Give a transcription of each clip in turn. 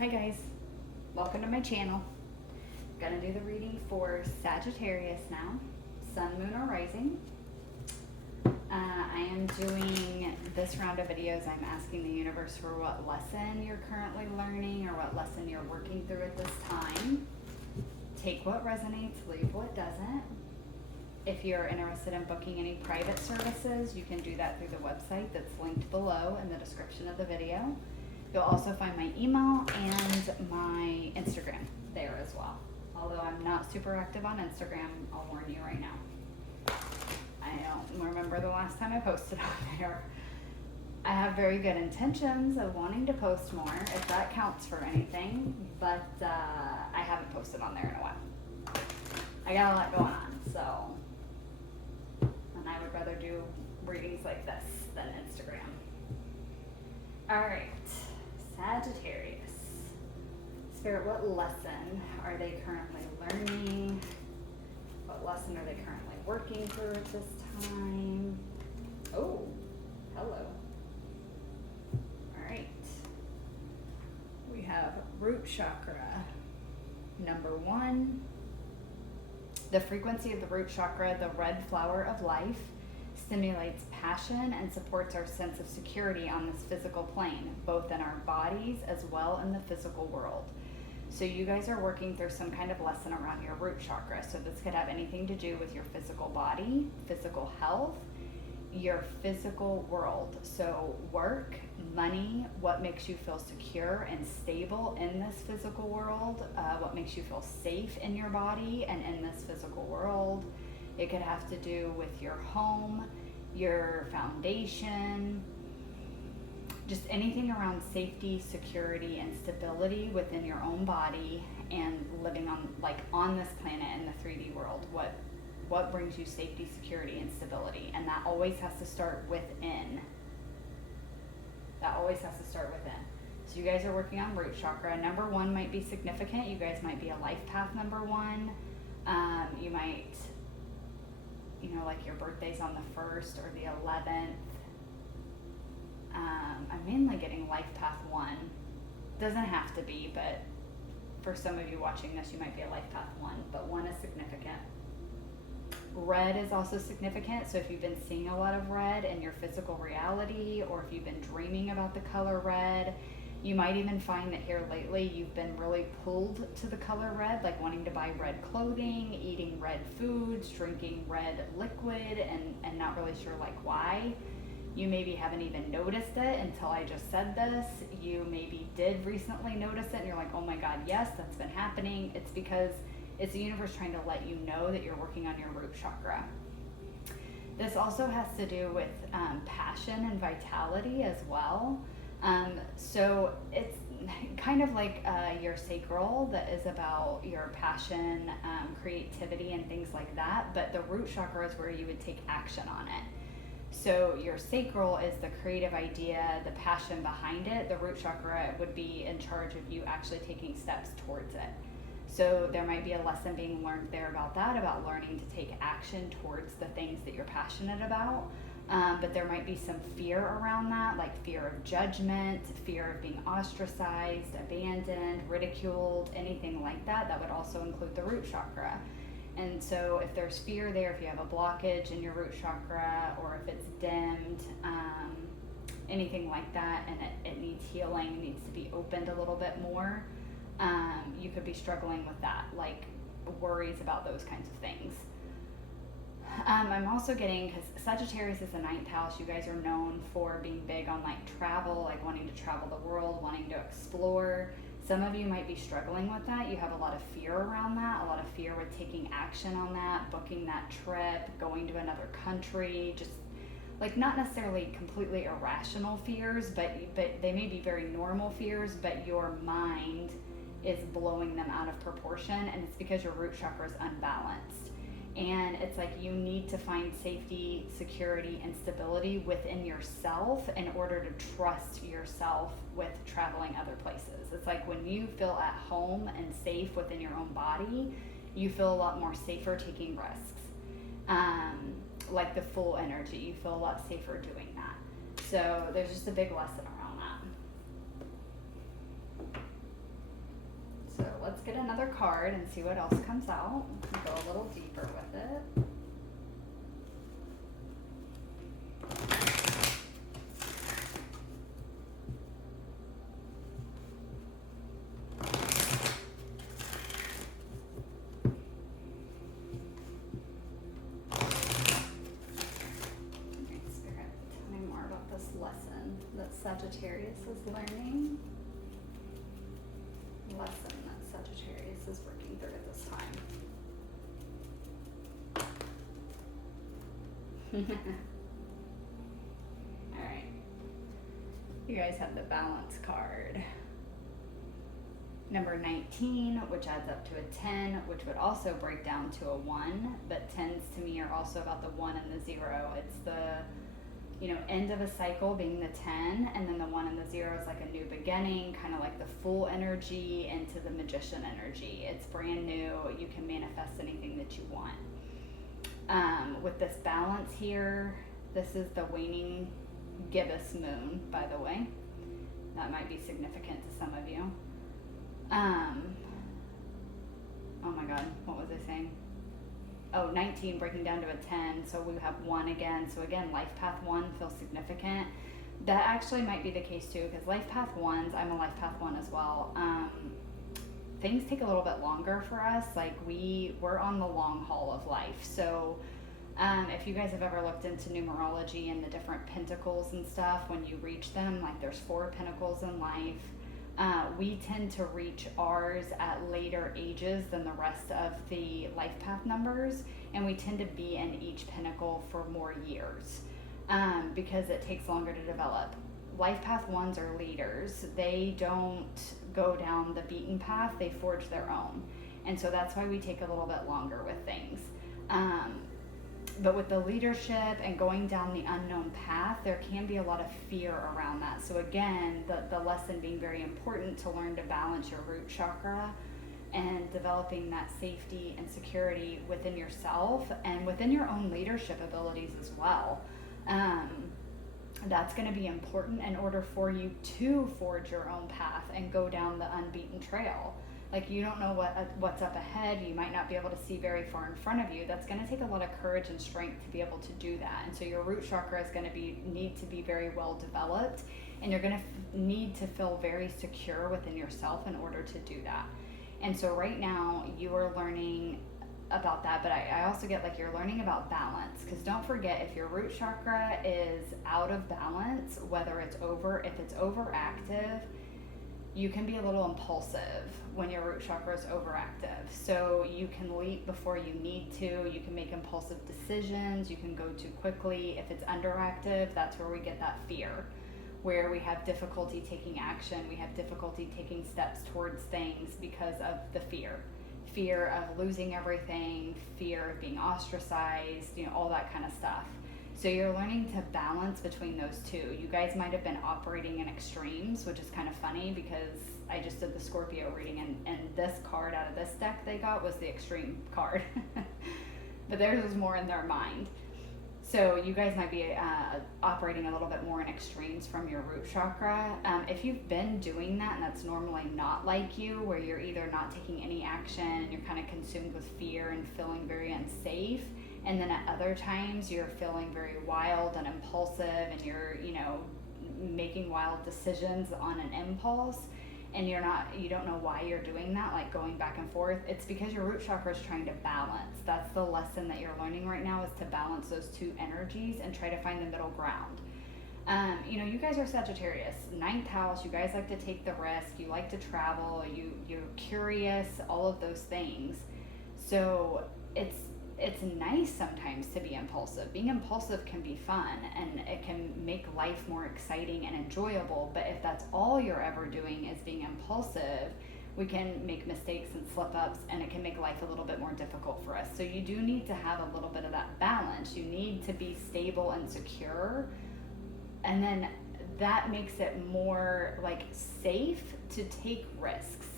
Hi guys, welcome to my channel. I'm gonna do the reading for Sagittarius now, Sun, Moon, or Rising. I am doing this round of videos. I'm asking the universe for what lesson you're currently learning or what lesson you're working through at this time. Take what resonates, leave what doesn't. If you're interested in booking any private services, you can do that through the website that's linked below in the description of the video. You'll also find my email and my Instagram there as well. Although I'm not super active on Instagram, I'll warn you right now. I don't remember the last time I posted on there. I have very good intentions of wanting to post more, if that counts for anything, but I haven't posted on there in a while. I got a lot going on, so, and I would rather do readings like this than Instagram. All right. Sagittarius. Spirit, what lesson are they currently learning? What lesson are they currently working through at this time? Oh, hello. All right. We have root chakra. Number 1. The frequency of the root chakra, the red flower of life, stimulates passion and supports our sense of security on this physical plane, both in our bodies as well in the physical world. So you guys are working through some kind of lesson around your root chakra. So this could have anything to do with your physical body, physical health, your physical world. So work, money, what makes you feel secure and stable in this physical world, what makes you feel safe in your body and in this physical world. It could have to do with your home, your foundation, just anything around safety, security, and stability within your own body and living on this planet in the 3D world. What brings you safety, security, and stability? And that always has to start within. That always has to start within. So you guys are working on root chakra. Number 1 might be significant. You guys might be a life path number 1. You might, like your birthday's on the 1st or the 11th. I'm mainly getting life path 1. Doesn't have to be, but for some of you watching this, you might be a life path 1, but 1 is significant. Red is also significant, so if you've been seeing a lot of red in your physical reality, or if you've been dreaming about the color red, you might even find that here lately you've been really pulled to the color red, like wanting to buy red clothing, eating red foods, drinking red liquid, and not really sure why. You maybe haven't even noticed it until I just said this. You maybe did recently notice it and you're like, oh my God, yes, that's been happening. It's because it's the universe trying to let you know that you're working on your root chakra. This also has to do with passion and vitality as well. So it's kind of like your sacral, that is about your passion, creativity, and things like that. But the root chakra is where you would take action on it. So your sacral is the creative idea, the passion behind it. The root chakra would be in charge of you actually taking steps towards it. So there might be a lesson being learned there about that, about learning to take action towards the things that you're passionate about. But there might be some fear around that, like fear of judgment, fear of being ostracized, abandoned, ridiculed, anything like that. That would also include the root chakra. And so if there's fear there, if you have a blockage in your root chakra, or if it's dimmed, anything like that, and it needs healing, it needs to be opened a little bit more, you could be struggling with that, like worries about those kinds of things. I'm also getting, because Sagittarius is the 9th house, you guys are known for being big on travel, wanting to travel the world, wanting to explore. Some of you might be struggling with that. You have a lot of fear around that, a lot of fear with taking action on that, booking that trip, going to another country, just not necessarily completely irrational fears, but they may be very normal fears, but your mind is blowing them out of proportion, and it's because your root chakra is unbalanced. And it's you need to find safety, security, and stability within yourself in order to trust yourself with traveling other places. It's when you feel at home and safe within your own body, you feel a lot more safer taking risks. The full energy, you feel a lot safer doing that. So there's just a big lesson around that. get another card and see what else comes out. Go a little deeper with it. Spirit, tell me more about this lesson that Sagittarius is learning. Lesson that Sagittarius is working through at this time. Alright. You guys have the balance card. Number 19, which adds up to a 10, which would also break down to a 1, but 10s to me are also about the 1 and the 0. It's the, end of a cycle being the 10, and then the 1 and the 0 is like a new beginning, kind of like the Fool energy into the Magician energy. It's brand new. You can manifest anything that you want. With this balance here, this is the waning gibbous moon, by the way. That might be significant to some of you. Oh my God, what was I saying? Oh, 19 breaking down to a 10, so we have 1 again. So again, life path 1 feels significant. That actually might be the case too, because life path 1s, I'm a life path 1 as well. Things take a little bit longer for us. Like we're on the long haul of life. So if you guys have ever looked into numerology and the different pentacles and stuff, when you reach them, like there's 4 pentacles in life. We tend to reach ours at later ages than the rest of the life path numbers, and we tend to be in each pinnacle for more years because it takes longer to develop. Life path 1s are leaders. They don't go down the beaten path, they forge their own. And so that's why we take a little bit longer with things. But with the leadership and going down the unknown path, there can be a lot of fear around that. So again, the lesson being very important to learn to balance your root chakra and developing that safety and security within yourself and within your own leadership abilities as well. That's going to be important in order for you to forge your own path and go down the unbeaten trail. Like you don't know what's up ahead. You might not be able to see very far in front of you. That's going to take a lot of courage and strength to be able to do that. And so your root chakra is going to need to be very well developed, and you're going to need to feel very secure within yourself in order to do that. And so right now you are learning about that, but I also get like you're learning about balance, because don't forget, if your root chakra is out of balance, if it's overactive, you can be a little impulsive when your root chakra is overactive. So you can leap before you need to. You can make impulsive decisions. You can go too quickly. If it's underactive, that's where we get that fear, where we have difficulty taking action. We have difficulty taking steps towards things because of the fear of losing everything, fear of being ostracized, all that kind of stuff. So you're learning to balance between those two. You guys might have been operating in extremes, which is kind of funny because I just did the Scorpio reading, and this card out of this deck they got was the extreme card. But theirs was more in their mind. So you guys might be operating a little bit more in extremes from your root chakra. If you've been doing that, and that's normally not like you, where you're either not taking any action and you're kind of consumed with fear and feeling very unsafe, and then at other times you're feeling very wild and impulsive and you're, making wild decisions on an impulse, and you don't know why you're doing that, like going back and forth, it's because your root chakra is trying to balance. That's the lesson that you're learning right now, is to balance those two energies and try to find the middle ground. You guys are Sagittarius, 9th house, you guys like to take the risk, you like to travel, you're curious, all of those things. So it's nice sometimes to be impulsive. Being impulsive can be fun and it can make life more exciting and enjoyable, but if that's all you're ever doing is being impulsive, we can make mistakes and slip-ups, and it can make life a little bit more difficult for us. So you do need to have a little bit of that balance. You need to be stable and secure, and then that makes it more like safe to take risks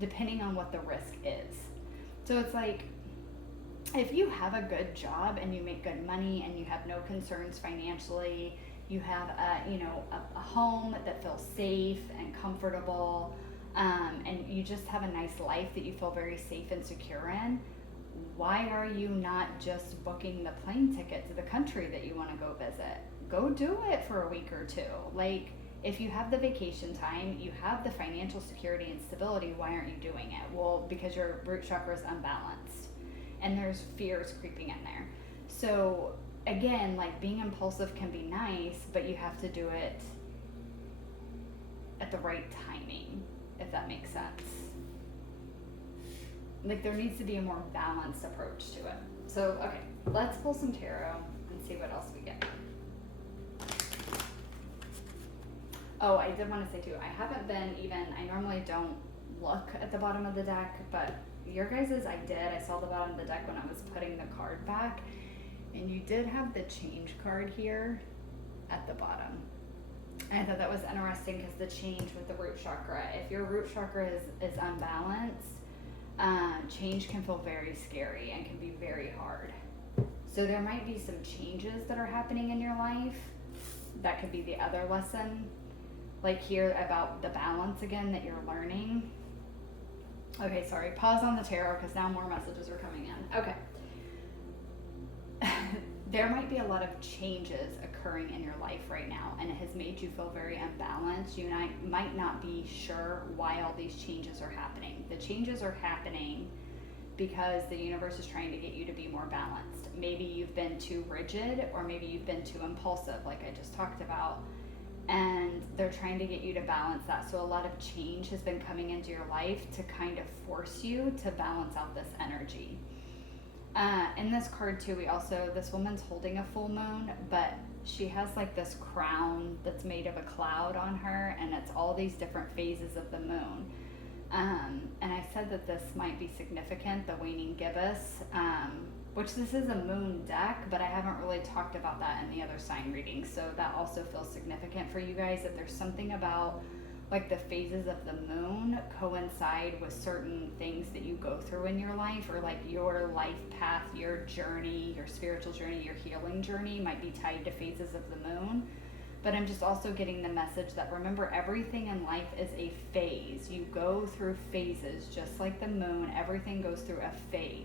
depending on what the risk is. So it's like, if you have a good job and you make good money and you have no concerns financially, you have a home that feels safe and comfortable, and you just have a nice life that you feel very safe and secure in, why are you not just booking the plane ticket to the country that you want to go visit? Go do it for a week or two. Like, if you have the vacation time, you have the financial security and stability, why aren't you doing it? Well, because your root chakra is unbalanced and there's fears creeping in there. So again, like, being impulsive can be nice, but you have to do it at the right timing, if that makes sense. Like, there needs to be a more balanced approach to it. So, okay, let's pull some tarot and see what else we get. Oh, I did want to say too, I haven't been even, I normally don't look at the bottom of the deck, but your guys's I did. I saw the bottom of the deck when I was putting the card back, and you did have the change card here at the bottom. And I thought that was interesting because the change with the root chakra, if your root chakra is unbalanced, change can feel very scary and can be very hard. So there might be some changes that are happening in your life. That could be the other lesson. Like here about the balance again that you're learning. Okay, sorry, pause on the tarot because now more messages are coming in. Okay. There might be a lot of changes occurring in your life right now, and it has made you feel very unbalanced. You might not be sure why all these changes are happening. The changes are happening because the universe is trying to get you to be more balanced. Maybe you've been too rigid, or maybe you've been too impulsive, like I just talked about, and they're trying to get you to balance that. So a lot of change has been coming into your life to kind of force you to balance out this energy. In this card too, this woman's holding a full moon, but she has like this crown that's made of a cloud on her, and it's all these different phases of the moon. And I said that this might be significant, the waning gibbous, which this is a moon deck, but I haven't really talked about that in the other sign reading. So that also feels significant for you guys, that there's something about like the phases of the moon coincide with certain things that you go through in your life, or like your life path, your journey, your spiritual journey, your healing journey might be tied to phases of the moon. But I'm just also getting the message that, remember, everything in life is a phase. You go through phases, just like the moon, everything goes through a phase.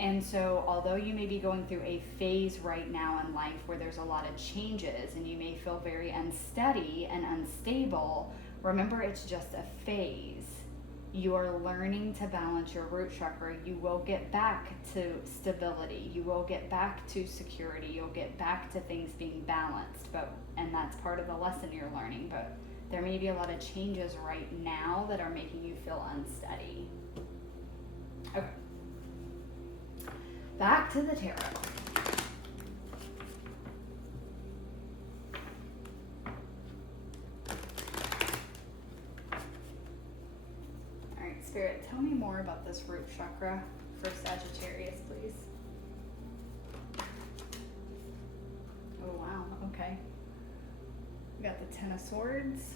And so although you may be going through a phase right now in life where there's a lot of changes and you may feel very unsteady and unstable, remember, it's just a phase. You are learning to balance your root chakra. You will get back to stability. You will get back to security. You'll get back to things being balanced. And that's part of the lesson you're learning. But there may be a lot of changes right now that are making you feel unsteady. Okay. Back to the tarot. All right, Spirit, tell me more about this root chakra for Sagittarius, please. Oh, wow, okay. We got the Ten of Swords.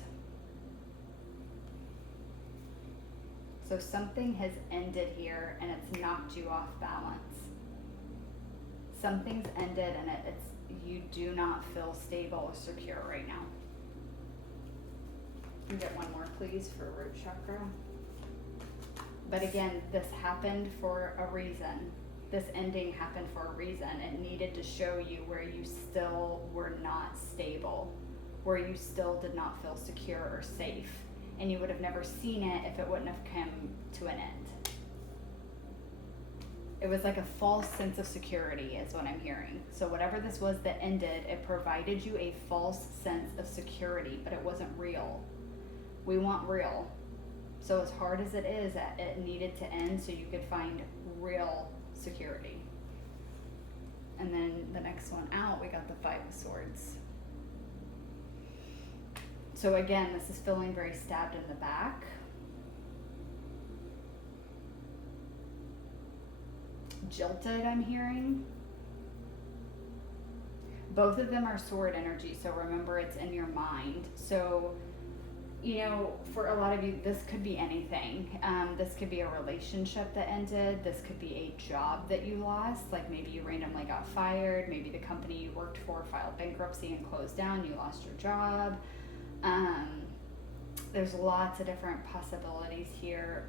So something has ended here and it's knocked you off balance. Something's ended and you do not feel stable or secure right now. Can you get one more, please, for root chakra? But again, this happened for a reason. This ending happened for a reason. It needed to show you where you still were not stable, where you still did not feel secure or safe. And you would have never seen it if it wouldn't have come to an end. It was like a false sense of security is what I'm hearing. So whatever this was that ended, it provided you a false sense of security, but it wasn't real. We want real. So as hard as it is, it needed to end so you could find real security. And then the next one out, we got the Five of Swords. So again, this is feeling very stabbed in the back. Jilted, I'm hearing. Both of them are sword energy, so remember, it's in your mind. So, you know, for a lot of you, this could be anything. This could be a relationship that ended. This could be a job that you lost. Like maybe you randomly got fired. Maybe the company you worked for filed bankruptcy and closed down. You lost your job. There's lots of different possibilities here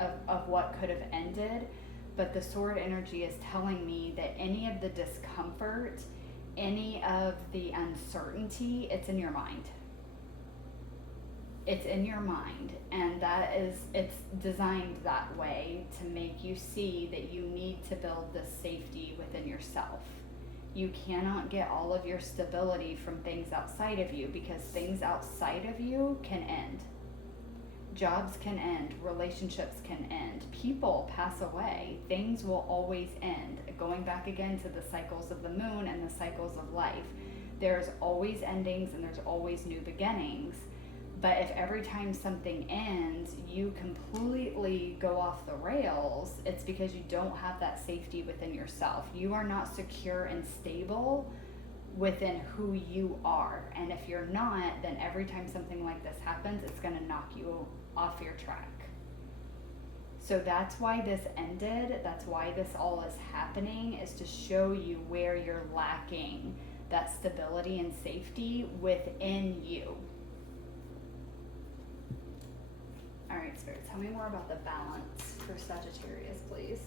of what could have ended, but the sword energy is telling me that any of the discomfort, any of the uncertainty, it's in your mind. It's in your mind, and it's designed that way to make you see that you need to build this safety within yourself. You cannot get all of your stability from things outside of you, because things outside of you can end. Jobs can end, relationships can end, people pass away, things will always end. Going back again to the cycles of the moon and the cycles of life, there's always endings and there's always new beginnings. But if every time something ends, you completely go off the rails, it's because you don't have that safety within yourself. You are not secure and stable within who you are. And if you're not, then every time something like this happens, it's going to knock you off your track. So that's why this ended. That's why this all is happening, is to show you where you're lacking that stability and safety within you. All right, Spirit, tell me more about the balance for Sagittarius, please.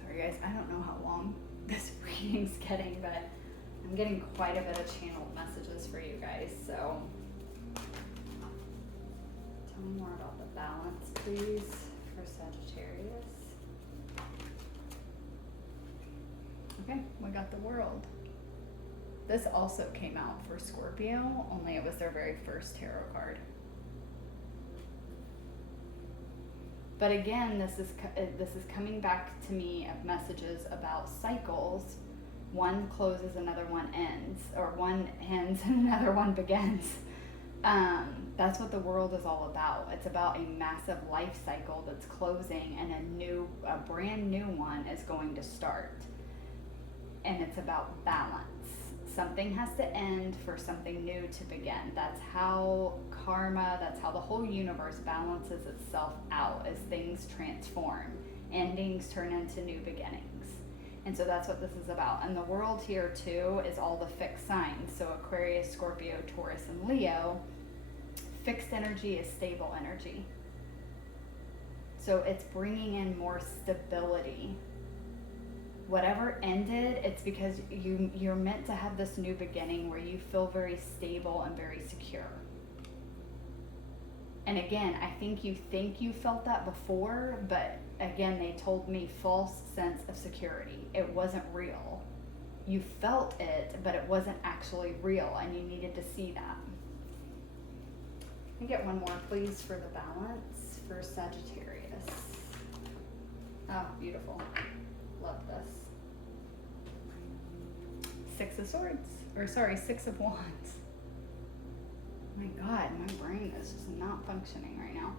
Sorry, guys, I don't know how long this reading's getting, but I'm getting quite a bit of channeled messages for you guys, so tell me more about the balance, please, for Sagittarius. Okay, we got the World. This also came out for Scorpio, only it was their very first tarot card. But again, this is coming back to me of messages about cycles. One closes, another one ends, or one ends and another one begins. That's what the World is all about. It's about a massive life cycle that's closing, and a brand new one is going to start. And it's about balance. Something has to end for something new to begin. That's how karma, that's how the whole universe balances itself out as things transform. Endings turn into new beginnings. And so that's what this is about. And the World here too is all the fixed signs. So Aquarius, Scorpio, Taurus, and Leo. Fixed energy is stable energy. So it's bringing in more stability. Whatever ended, it's because you're meant to have this new beginning where you feel very stable and very secure. And again, I think you felt that before, but again, they told me false sense of security. It wasn't real. You felt it, but it wasn't actually real, and you needed to see that. Can I get one more, please, for the balance for Sagittarius? Oh, beautiful. Love this. Six of Wands. My God, my brain is just not functioning right now.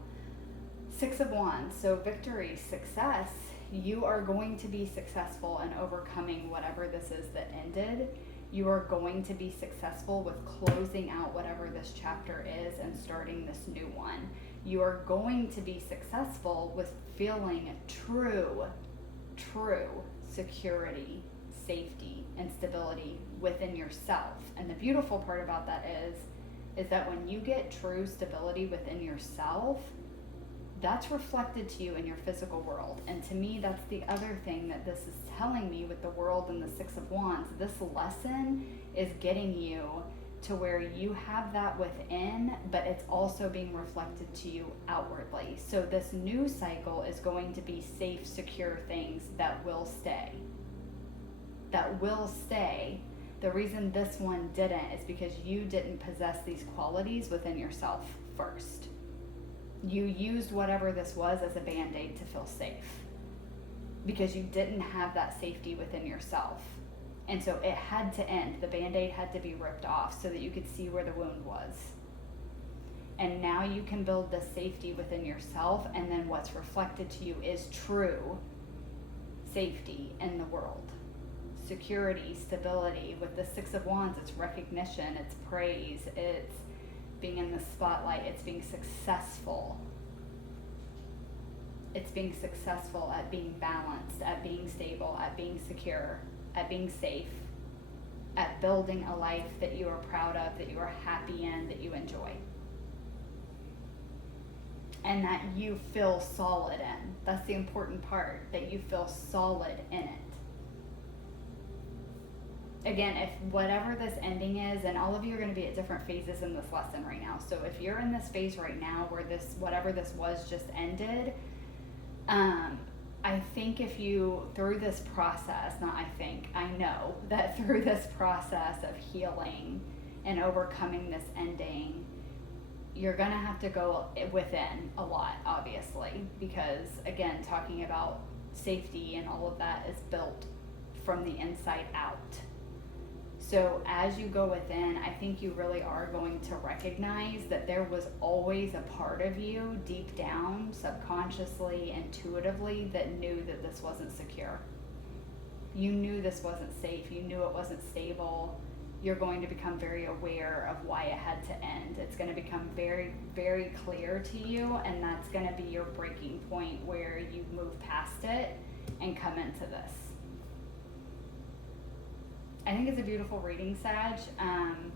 Six of Wands, so victory, success. You are going to be successful in overcoming whatever this is that ended. You are going to be successful with closing out whatever this chapter is and starting this new one. You are going to be successful with feeling true security, safety, and stability within yourself. And the beautiful part about that is that when you get true stability within yourself, that's reflected to you in your physical world. And to me, that's the other thing that this is telling me with the World and the Six of Wands. This lesson is getting you to where you have that within, but it's also being reflected to you outwardly. So this new cycle is going to be safe, secure things that will stay. The reason this one didn't is because you didn't possess these qualities within yourself first. You used whatever this was as a band-aid to feel safe because you didn't have that safety within yourself. And so it had to end. The band-aid had to be ripped off so that you could see where the wound was. And now you can build the safety within yourself, and then what's reflected to you is true safety in the world. Security, stability. With the Six of Wands, it's recognition, it's praise, it's being in the spotlight, it's being successful. It's being successful at being balanced, at being stable, at being secure, at being safe. at building a life that you are proud of, that you are happy in, that you enjoy. And that you feel solid in. That's the important part, that you feel solid in it. Again, if whatever this ending is, and all of you are going to be at different phases in this lesson right now. So if you're in this phase right now where this, whatever this was, just ended, I think if you, through this process, I know that through this process of healing and overcoming this ending, you're going to have to go within a lot, obviously, because again, talking about safety and all of that is built from the inside out. So as you go within, I think you really are going to recognize that there was always a part of you deep down, subconsciously, intuitively, that knew that this wasn't secure. You knew this wasn't safe. You knew it wasn't stable. You're going to become very aware of why it had to end. It's going to become very, very clear to you, and that's going to be your breaking point where you move past it and come into this. I think it's a beautiful reading, Sag. I'm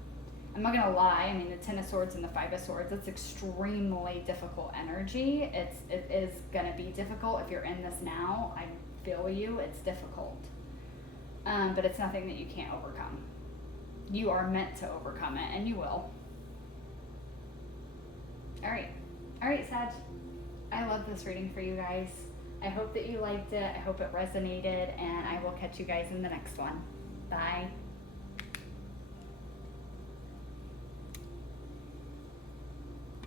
not gonna lie. I mean, the Ten of Swords and the Five of Swords, it's extremely difficult energy. It is gonna be difficult if you're in this now. I feel you. It's difficult, but it's nothing that you can't overcome. You are meant to overcome it, and you will. All right, Sag. I love this reading for you guys. I hope that you liked it. I hope it resonated, and I will catch you guys in the next one. Bye.